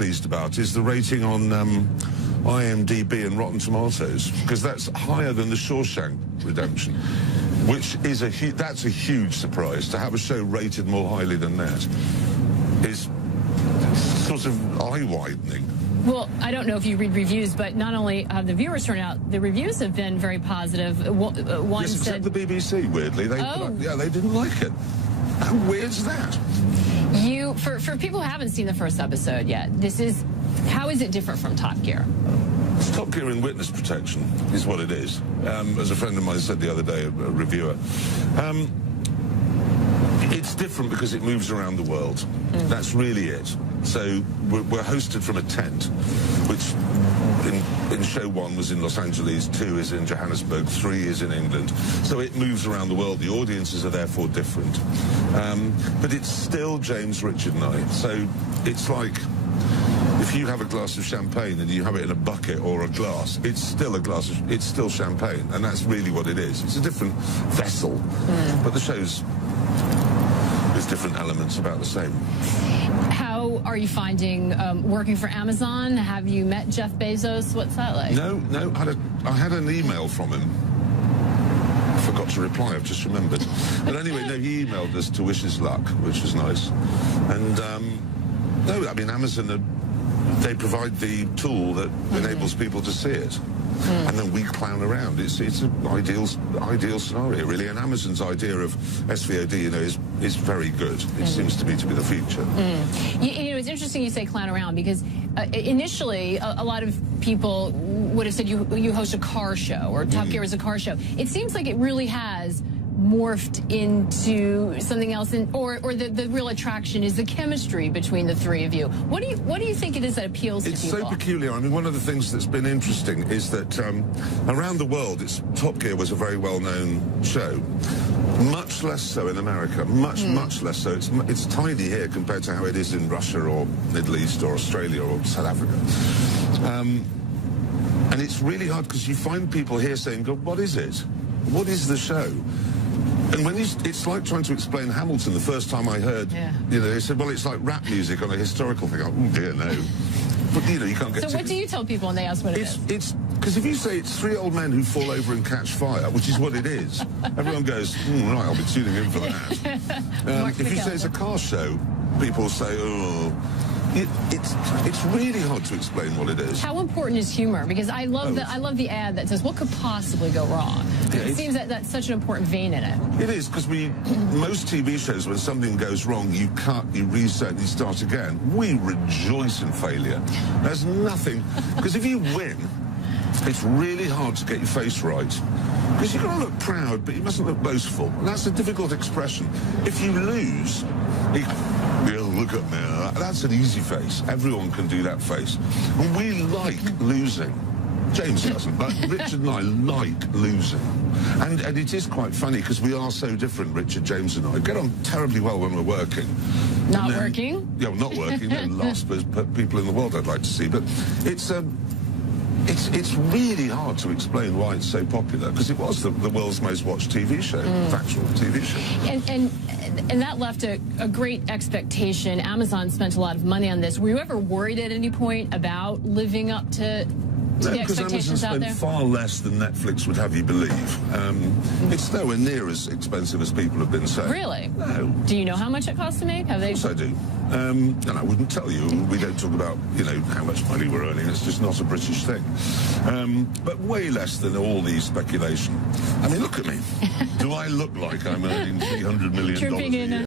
pleased about is the rating on IMDb and Rotten Tomatoes, because that's higher than The Shawshank Redemption, which is that's a huge surprise. To have a show rated more highly than that is sort of eye-widening. Well, I don't know if you read reviews, but not only have the viewers turned out, the reviews have been very positive. One yes, said, except the BBC, weirdly. They didn't like it. How weird's that? For people who haven't seen the first episode yet, how is it different from Top Gear? It's Top Gear in witness protection, is what it is. As a friend of mine said the other day, a reviewer. It's different because it moves around the world. That's really it. So we're hosted from a tent, which in show 1 was in Los Angeles, 2 is in Johannesburg, 3 is in England. So it moves around the world. The audiences are therefore different. But it's still James, Richard and I. So it's like if you have a glass of champagne and you have it in a bucket or a glass, it's still it's still champagne. And that's really what it is. It's a different vessel. But the show's there's different elements about the same. How are you finding working for Amazon? Have you met Jeff Bezos? What's that like? No. I had an email from him. I forgot to reply, I've just remembered. But anyway, no, he emailed us to wish us luck, which was nice. And, no, I mean, Amazon, they provide the tool that enables people to see it. And then we clown around. It's an ideal scenario, really. And Amazon's idea of SVOD, you know, is very good. It seems to be the future. You know, it's interesting you say clown around, because initially a lot of people would have said you host a car show, or Top Gear is a car show. It seems like it really has morphed into something else, or the real attraction is the chemistry between the three of you. What do you think it is that appeals to people? It's so peculiar. I mean, one of the things that's been interesting is that around the world, Top Gear was a very well-known show. Much less so in America. Much less so. It's tiny here compared to how it is in Russia or Middle East or Australia or South Africa. And it's really hard because you find people here saying, "God, what is it? What is the show?" And when it's like trying to explain Hamilton. The first time I heard, you know, they said, "Well, it's like rap music on a historical thing." Oh dear, no. But you know, you can't get. So what do you tell people when they ask what it is? It's because if you say it's 3 old men who fall over and catch fire, which is what it is, everyone goes, right, I'll be tuning in for that. If you say it's a car show, people say, oh. It's really hard to explain what it is. How important is humor? Because I love the ad that says, "What could possibly go wrong?" Yeah, it seems that that's such an important vein in it. It is, because most TV shows, when something goes wrong, you cut, you reset, and you start again. We rejoice in failure. There's nothing, because if you win, it's really hard to get your face right. Because you've got to look proud, but you mustn't look boastful. And that's a difficult expression. If you lose, look at me. That's an easy face. Everyone can do that face. And we like losing. James doesn't, but Richard and I like losing. And it is quite funny, because we are so different, Richard, James and I. We get on terribly well when we're working. Not working? Yeah, well, not working. They're the last people in the world I'd like to see. But it's really hard to explain why it's so popular, because it was the world's most watched TV show, factual TV show. And that left a great expectation. Amazon spent a lot of money on this. Were you ever worried at any point about living up to the expectations out there? Because Amazon spent far less than Netflix would have you believe. It's nowhere near as expensive as people have been saying. Really? No. Do you know how much it costs to make? Have they? Of course I do. And I wouldn't tell you. We don't talk about, you know, how much money we're earning. It's just not a British thing. But way less than all the speculation. I mean, look at me. Do I look like I'm earning $300 million a year?